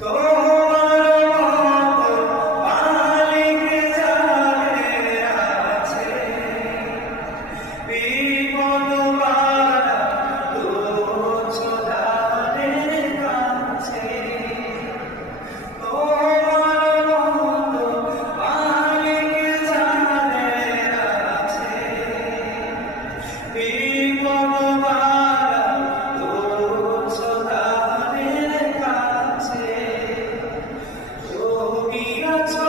তোমার মতো মালিক যাদের আছে, বিপদ বাধা তুচ্ছ তাদের কাছে। তোমার মতো মালিক যাদের আছে, বিপদ বাধা তুচ্ছ তাদের কাছে। যোগী আছো